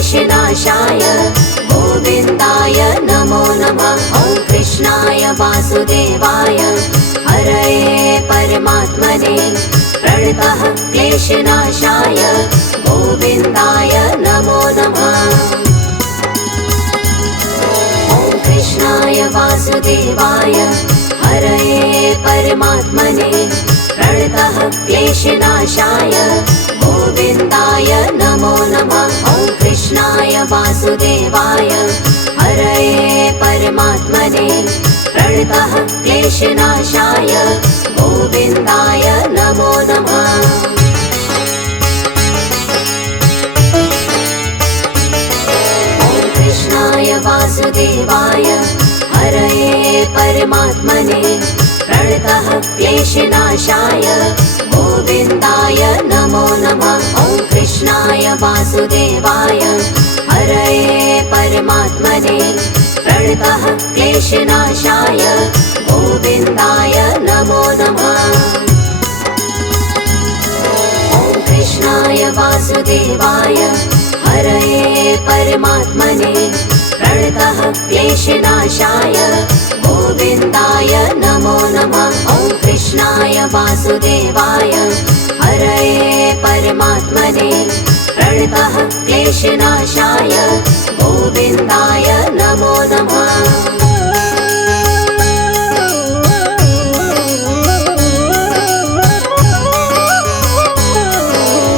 क्लेशनाशाय गोविन्दाय नमो नमः। ॐ कृष्णाय वासुदेवाय हरये परमात्मने प्रणतः क्लेशनाशाय गोविन्दाय नमो नमः। ॐ कृष्णाय वासुदेवाय हरये परमात्मने प्रणतः क्लेशनाशाय गोविन्दाय नमो नमः। ॐ कृष्णाय वासुदेवाय हरये परमात्मने प्रणतः क्लेशनाशाय गोविन्दाय नमो नमः। ॐ कृष्णाय वासुदेवाय हरये परमात्मने प्रणतः क्लेशनाशाय गोविन्दाय नमो नमः। ॐ कृष्णाय वासुदेवाय हरये परमात्मने प्रणतः क्लेशनाशाय गोविन्दाय नमो नमः। ॐ कृष्णाय वासुदेवाय हरये परमात्मने प्रणतः क्लेशनाशाय गोविन्दाय नमो नमः। ॐ कृष्णाय वासुदेवाय हरये परमात्मने प्रणतः क्लेशनाशाय गोविन्दाय नमो नमः।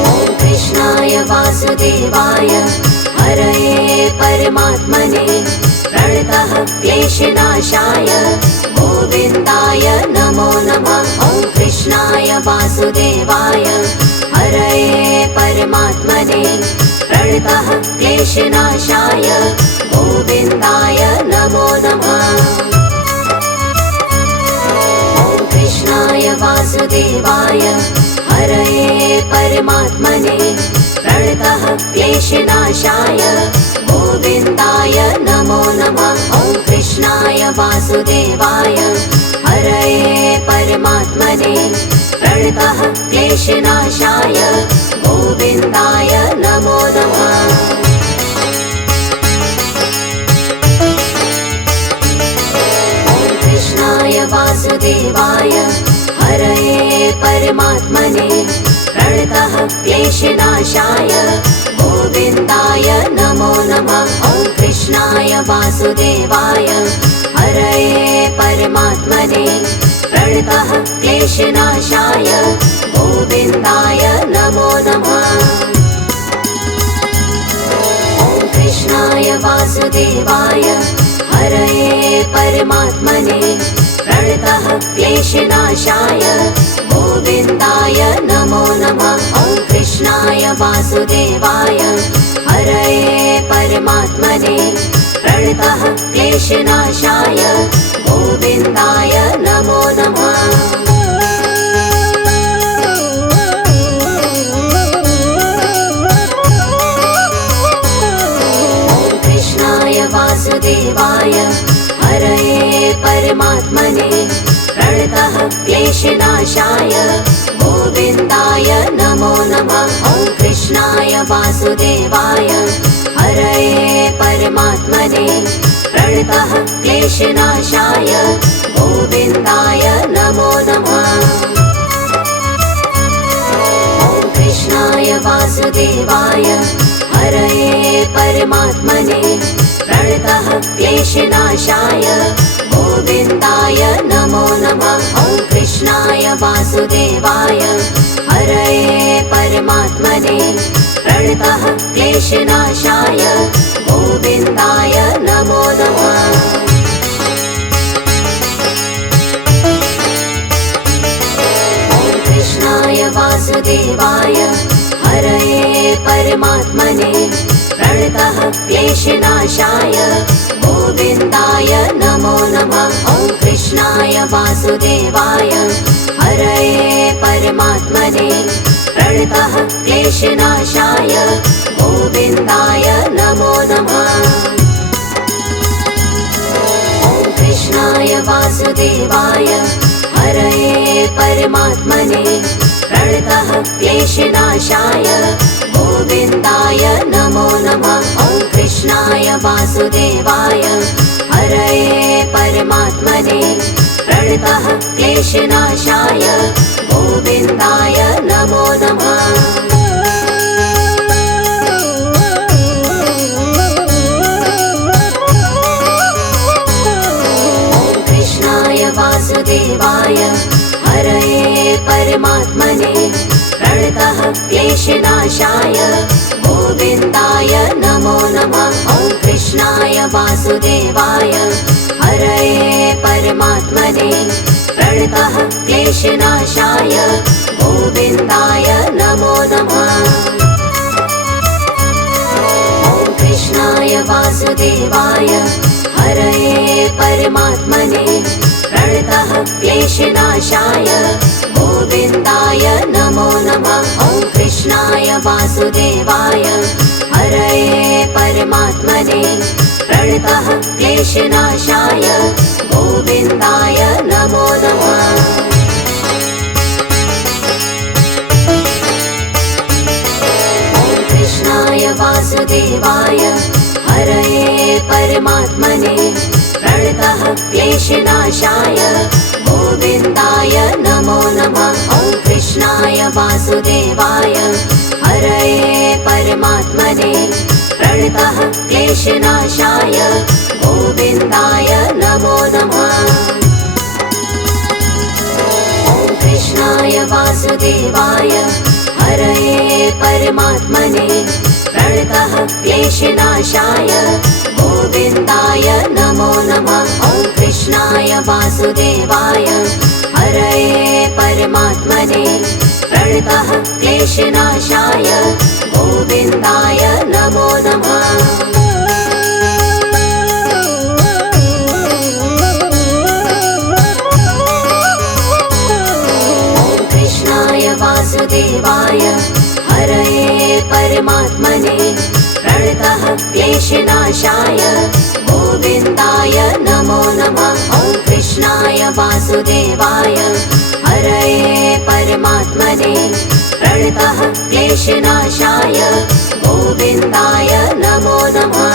ॐ कृष्णाय वासुदेवाय हरये परमात्मने प्रणतः क्लेशनाशाय गोविन्दाय नमो नमः। ॐ कृष्णाय वासुदेवाय हरये परमात्मने प्रणतः क्लेशनाशाय गोविन्दाय नमो नमः। ॐ कृष्णाय वासुदेवाय हरये परमात्मने प्रणतः क्लेशनाशाय गोविन्दाय नमो नमः। ॐ कृष्णाय वासुदेवाय हरये परमात्मने प्रणतः क्लेशनाशाय गोविन्दाय नमो नमः। ॐ कृष्णाय वासुदेवाय हरये परमात्मने प्रणतः क्लेशनाशाय गोविन्दाय नमो नमः। ॐ कृष्णाय वासुदेवाय हरये परमात्मने प्रणतः क्लेशनाशाय गोविन्दाय नमो नमः। ॐ कृष्णाय वासुदेवाय हरये परमात्मने प्रणतः क्लेशनाशाय गोविन्दाय नमो नमः। ॐ कृष्णाय वासुदेवाय हरये परमात्मने प्रणतः क्लेशनाशाय गोविन्दाय नमो नमः। ॐ कृष्णाय वासुदेवाय हरये परमात्मने प्रणतः क्लेशनाशाय गोविन्दाय नमो नमः। ॐ कृष्णाय वासुदेवाय हरये परमात्मने प्रणतः क्लेशनाशाय गोविन्दाय नमो नमः। ॐ कृष्णाय वासुदेवाय हरये परमात्मने प्रणतः क्लेशनाशाय गोविन्दाय नमो नमः। ॐ कृष्णाय वासुदेवाय हरये परमात्मने प्रणतः क्लेशनाशाय गोविन्दाय नमो नमः। ॐ कृष्णाय वासुदेवाय हरये परमात्मने प्रणतः क्लेशनाशाय गोविन्दाय नमो नमः। ॐ कृष्णाय वासुदेवाय हरये परमात्मने प्रणतः क्लेशनाशाय गोविन्दाय नमो नमः। ॐ कृष्णाय वासुदेवाय हरये परमात्मने प्रणतः क्लेशनाशाय गोविन्दाय नमो नमः। वासुदेवाय हरये परमात्मने प्रणतः क्लेशनाशाय गोविन्दाय नमो नमः। वासुदेवाय हरये परमात्मने प्रणतः क्लेशनाशाय गोविन्दाय नमो नमः। ॐ कृष्णाय वासुदेवाय हरये परमात्मने प्रणतः क्लेशनाशाय गोविन्दाय नमो नमः। ॐ कृष्णाय वासुदेवाय हरये परमात्मने प्रणतः क्लेशनाशाय गोविन्दाय नमो नमः। ॐ कृष्णाय वासुदेवाय हरये परमात्मने प्रणतः क्लेशनाशाय गोविन्दाय नमो नमः। ॐ कृष्णाय वासुदेवाय हरये परमात्मने प्रणतः क्लेशनाशाय गोविन्दाय नमो नमः। ॐ कृष्णाय वासुदेवाय हरये परमात्मने प्रणतः क्लेशनाशाय गोविन्दाय नमो नमः। ॐ कृष्णाय वासुदेवाय हरये परमात्मने प्रणतः क्लेशनाशाय गोविन्दाय नमो नमः। ॐ कृष्णाय वासुदेवाय हरये परमात्मने प्रणतः क्लेशनाशाय गोविन्दाय नमो नमः। ॐ कृष्णाय वासुदेवाय हरये परमात्मने प्रणतः क्लेशनाशाय गोविन्दाय नमो नमः। ॐ कृष्णाय वासुदेवाय हरये परमात्मने प्रणतः क्लेशनाशाय गोविन्दाय नमो नमः।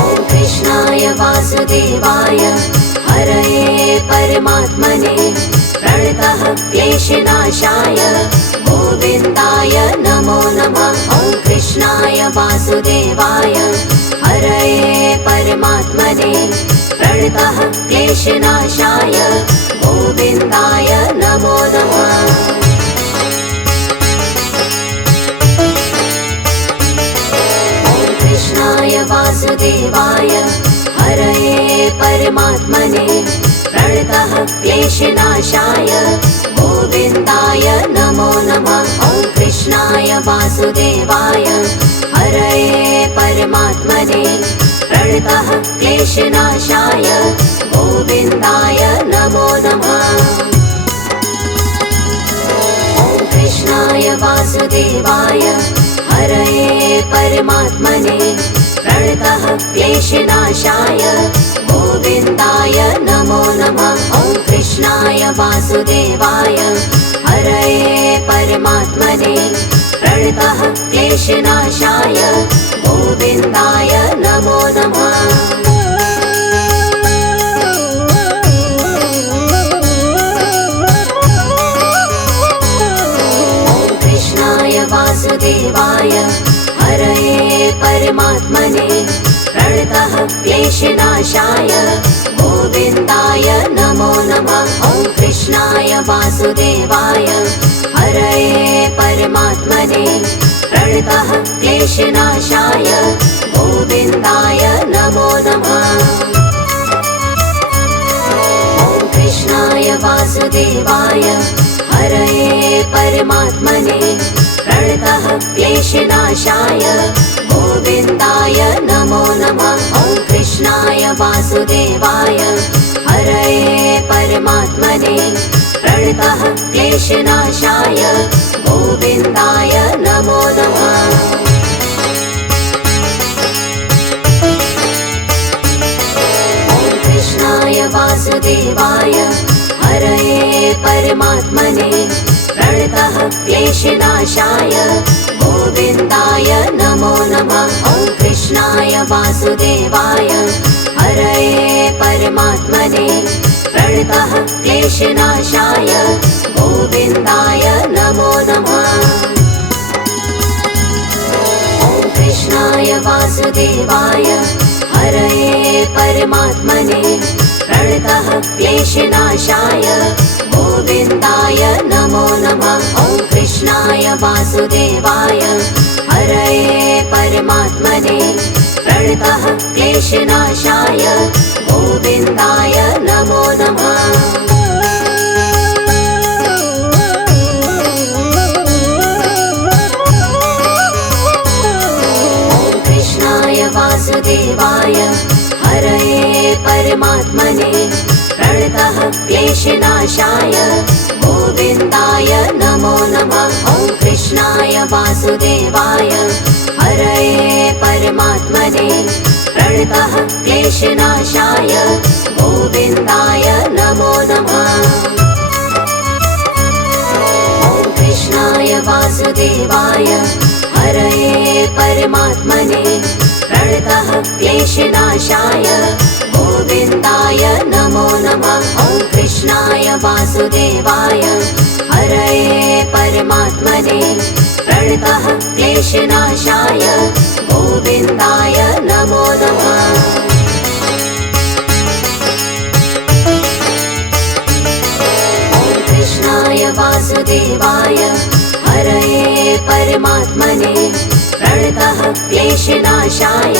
ॐ कृष्णाय वासुदेवाय हरये परमात्मने प्रणतः क्लेशनाशाय गोविन्दाय नमो नमः। ॐ कृष्णाय वासुदेवाय हरये परमात्मने प्रणतः क्लेशनाशाय गोविन्दाय नमो नमः। ॐ कृष्णाय वासुदेवाय हरये परमात्मने प्रणतः क्लेशनाशाय गोविन्दाय नमो नमः। ॐ कृष्णाय वासुदेवाय हरये परमात्मने प्रणतः क्लेशनाशाय गोविन्दाय नमो नमः। ॐ कृष्णाय वासुदेवाय हरये परमात्मने प्रणतः क्लेशनाशाय गोविन्दाय नमो नमः। ॐ कृष्णाय वासुदेवाय हरये परमात्मने प्रणतः क्लेशनाशाय गोविन्दाय नमो नमः। ॐ कृष्णाय वासुदेवाय हरये परमात्मने प्रणतः क्लेशनाशाय गोविन्दाय नमो नमः। ॐ कृष्णाय वासुदेवाय हरये परमात्मने प्रणतः क्लेशनाशाय गोविन्दाय नमो नमः। ॐ कृष्णाय वासुदेवाय हरये परमात्मने प्रणतः क्लेशनाशाय गोविन्दाय नमो नमः। ॐ कृष्णाय वासुदेवाय हरये परमात्मने प्रणतः क्लेशनाशाय गोविन्दाय नमो नमः। ॐ कृष्णाय वासुदेवाय हरये परमात्मने प्रणतः क्लेशनाशाय गोविन्दाय नमो नमः। ॐ वासुदेवाय हरये परमात्मने प्रणतः क्लेशनाशाय गोविन्दाय नमो नमः। ॐ कृष्णाय वासुदेवाय हरये परमात्मने प्रणतः क्लेशनाशाय गोविन्दाय नमो नमः। ॐ कृष्णाय वासुदेवाय हरये परमात्मने प्रणतः क्लेशनाशाय गोविन्दाय नमो नमः। ॐ कृष्णाय वासुदेवाय हरये परमात्मने प्रणतः क्लेशनाशाय गोविन्दाय नमो नमः। ॐ कृष्णाय वासुदेवाय हरये परमात्मने प्रणतः क्लेशनाशाय गोविन्दाय नमो नमः। ॐ कृष्णाय वासुदेवाय हरये परमात्मने प्रणतः क्लेशनाशाय गोविन्दाय नमो नमः। ॐ कृष्णाय वासुदेवाय हरये परमात्मने प्रणतः क्लेशनाशाय गोविन्दाय नमो नमः। ॐ कृष्णाय वासुदेवाय हरये परमात्मने प्रणतः क्लेशनाशाय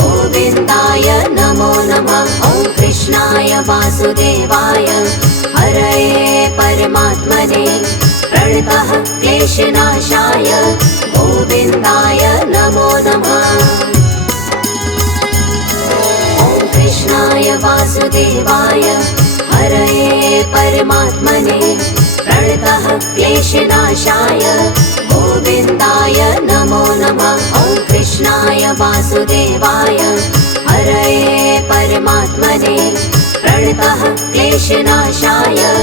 गोविन्दाय नमो नमः। ॐ कृष्णाय वासुदेवाय हरये परमात्मने प्रणतः क्लेशनाशाय गोविन्दाय नमो नमः। ॐ कृष्णाय वासुदेवाय हरये परमात्मने प्रणतः क्लेशनाशाय गोविन्दाय नमो नमः। ॐ कृष्णाय वासुदेवाय हरये परमात्मने प्रणतः क्लेशनाशाय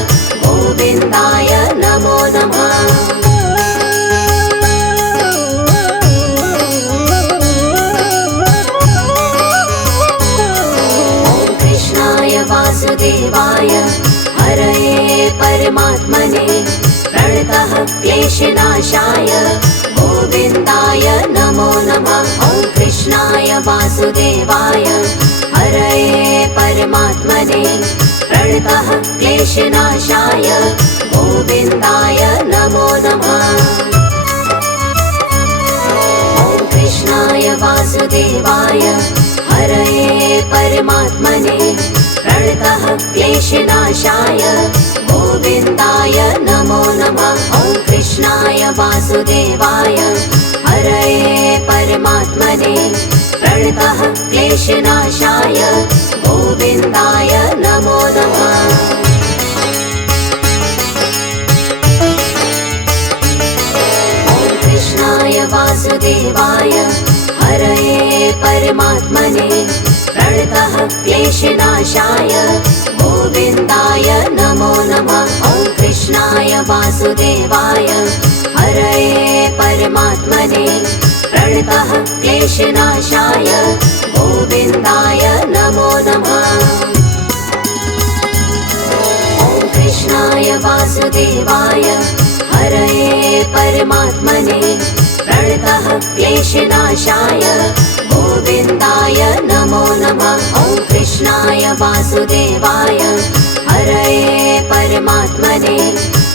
गोविन्दाय नमो नमः। ॐ कृष्णाय वासुदेवाय हरये परमात्मने प्रणतः क्लेशनाशाय गोविन्दाय नमो नमः। ॐ कृष्णाय वासुदेवाय हरये परमात्मने प्रणतः क्लेशनाशाय गोविन्दाय नमो नमः। ॐ कृष्णाय वासुदेवाय हरये परमात्मने प्रणतः क्लेशनाशाय गोविन्दाय नमो नमः। ॐ कृष्णाय वासुदेवाय हरये परमात्मने प्रणतः क्लेशनाशाय गोविन्दाय नमो नमः। ॐ कृष्णाय वासुदेवाय हरये परमात्मने प्रणतः क्लेशनाशाय गोविन्दाय नमो नमः। ॐ कृष्णाय वासुदेवाय हरये परमात्मने प्रणतः क्लेशनाशाय गोविन्दाय नमो नमः। ॐ कृष्णाय वासुदेवाय हरये परमात्मने प्रणतः क्लेशनाशाय गोविन्दाय नमो नमः। ॐ कृष्णाय वासुदेवाय हरये परमात्मने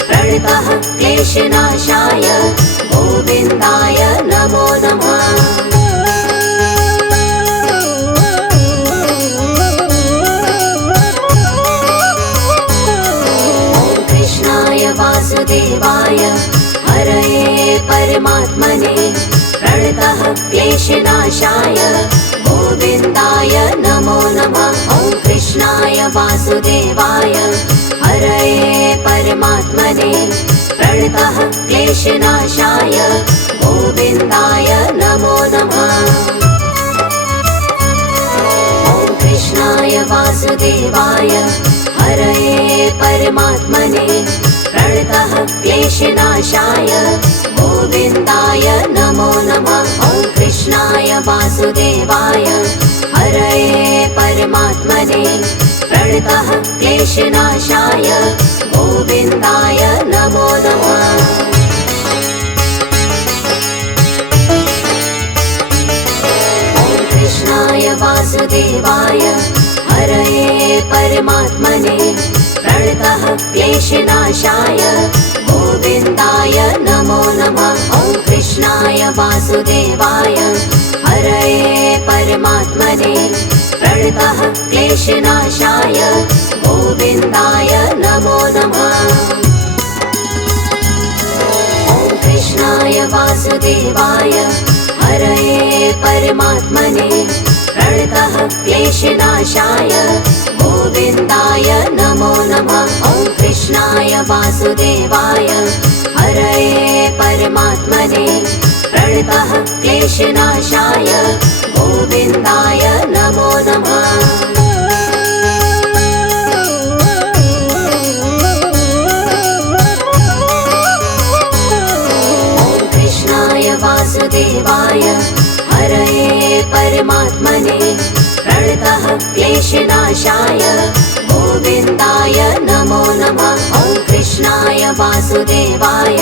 प्रणतः क्लेशनाशाय गोविन्दाय नमो नमः। ॐ कृष्णाय वासुदेवाय हरये परमात्मने प्रणतः क्लेशनाशाय गोविन्दाय नमो नमः। ॐ कृष्णाय वासुदेवाय हरये परमात्मने प्रणतः क्लेशनाशाय गोविन्दाय नमो नमः। ॐ कृष्णाय वासुदेवाय हरये परमात्मने प्रणतः क्लेशनाशाय गोविन्दाय नमो नमः। ॐ कृष्णाय वासुदेवाय हरये परमात्मने प्रणतः क्लेशनाशाय गोविन्दाय नमो नमः। कृष्णाय वासुदेवाय हरये परमात्मने प्रणतः क्लेशनाशाय गोविन्दाय नमो नमः। ॐ कृष्णाय वासुदेवाय हरये परमात्मने प्रणतः क्लेशनाशाय गोविन्दाय नमो नमः। ॐ कृष्णाय वासुदेवाय हरये परमात्मने प्रणतः क्लेशनाशाय गोविन्दाय नमो नमः। ॐ कृष्णाय वासुदेवाय हरये परमात्मने प्रणतः क्लेशनाशाय गोविन्दाय नमो नमः। वासुदेवाय हरये परमात्मने प्रणतः क्लेशनाशाय गोविन्दाय नमो नमः। ॐ कृष्णाय वासुदेवाय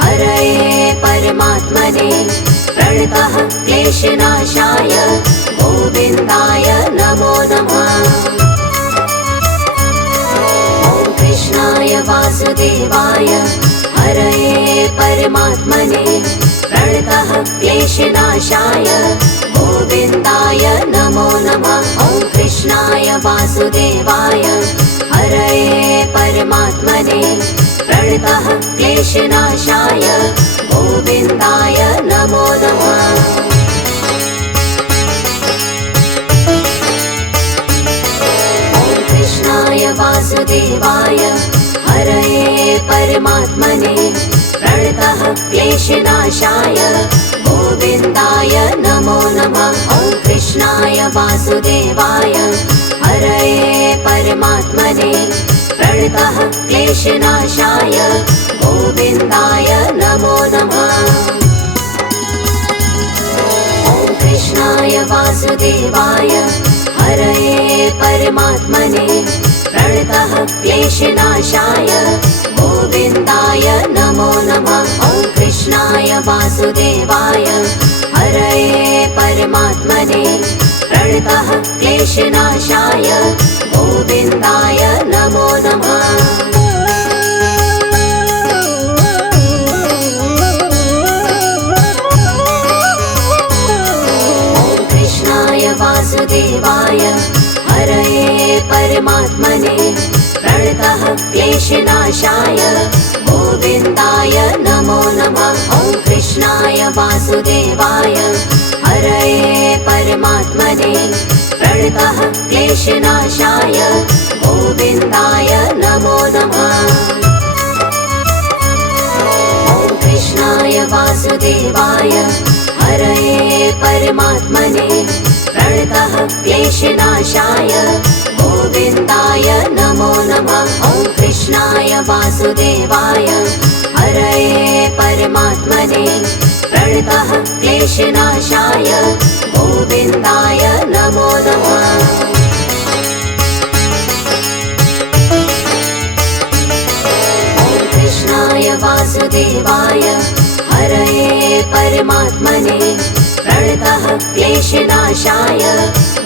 हरये परमात्मने प्रणतः क्लेशनाशाय गोविन्दाय नमो नमः। ॐ कृष्णाय वासुदेवाय हरये परमात्मने प्रणतः क्लेशनाशाय गोविन्दाय नमो नमः। ॐ कृष्णाय वासुदेवाय हरये परमात्मने प्रणतः क्लेशनाशाय गोविन्दाय नमो नमः। ॐ कृष्णाय वासुदेवाय हरये परमात्मने प्रणतः क्लेशनाशाय गोविन्दाय नमो नमः। ॐ कृष्णाय वासुदेवाय हरये परमात्मने प्रणतः क्लेशनाशाय गोविन्दाय नमो नमः। ॐ कृष्णाय वासुदेवाय हरये परमात्मने प्रणतः क्लेशनाशाय गोविन्दाय नमो नमः। ॐ कृष्णाय वासुदेवाय हरये परमात्मने प्रणतः क्लेशनाशाय गोविन्दाय नमो नमः। ॐ कृष्णाय वासुदेवाय हरये परमात्मने प्रणतः क्लेशनाशाय गोविन्दाय नमो नमः। ॐ कृष्णाय वासुदेवाय हरये परमात्मने प्रणतः क्लेशनाशाय गोविन्दाय नमो नमः। ॐ कृष्णाय वासुदेवाय हरये परमात्मने प्रणतः क्लेशनाशाय गोविन्दाय नमो नमः। ॐ कृष्णाय वासुदेवाय हरये परमात्मने प्रणतः क्लेशनाशाय गोविन्दाय नमो नमः। ॐ कृष्णाय वासुदेवाय हरये परमात्मने प्रणतः क्लेशनाशाय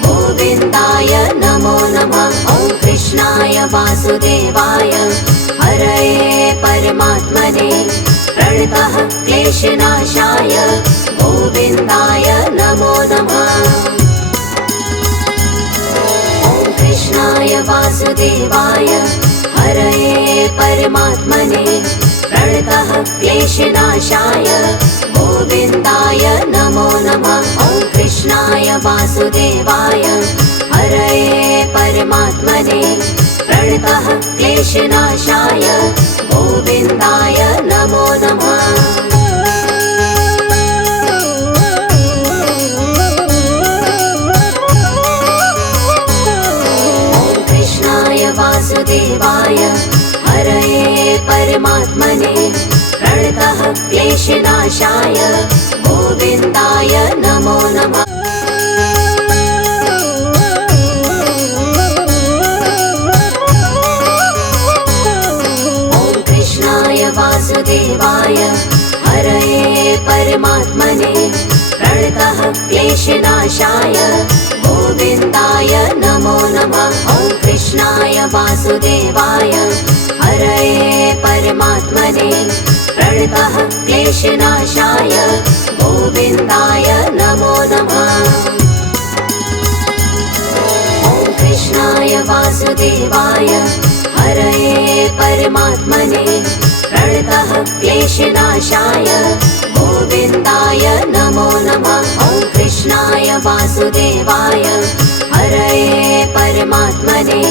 गोविन्दाय नमो नमः। ॐ कृष्णाय वासुदेवाय हरये परमात्मने प्रणतः क्लेशनाशाय गोविन्दाय नमो नमः। ॐ कृष्णाय वासुदेवाय हरये परमात्मने प्रणतः क्लेशनाशाय गोविन्दाय नमो नमः। ॐ कृष्णाय वासुदेवाय हरये परमात्मने प्रणतः क्लेशनाशाय गोविन्दाय नमो नमः। ॐ कृष्णाय वासुदेवाय हरये परमात्मने प्रणतः क्लेशनाशाय गोविन्दाय नमो नमः। प्रणतः क्लेशनाशाय गोविन्दाय नमो नमः। ॐ कृष्णाय वासुदेवाय हरये परमात्मने प्रणतः क्लेशनाशाय गोविन्दाय नमो नमः। ॐ कृष्णाय वासुदेवाय हरये परमात्मने प्रणतः क्लेशनाशाय गोविन्दाय नमो नमः। ॐ कृष्णाय वासुदेवाय हरये परमात्मने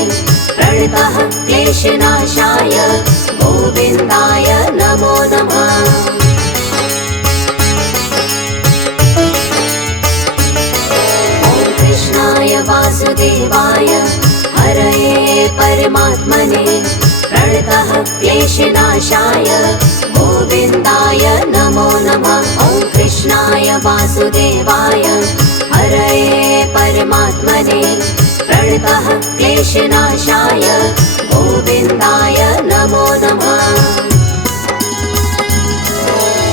प्रणतः क्लेशनाशाय गोविन्दाय नमो नमः। ॐ कृष्णाय वासुदेवाय हरये परमात्मने प्रणतः क्लेशनाशाय गोविन्दाय नमो नमः। ॐ कृष्णाय वासुदेवाय हरये परमात्मने प्रणतः क्लेशनाशाय गोविन्दाय नमो नमः।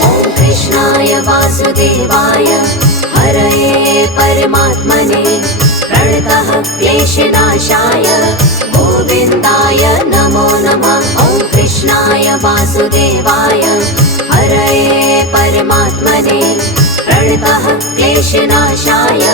ॐ कृष्णाय वासुदेवाय हरये परमात्मने प्रणतः क्लेशनाशाय गोविन्दाय नमो नमः। ॐ कृष्णाय वासुदेवाय हरये परमात्मने प्रणतः क्लेशनाशाय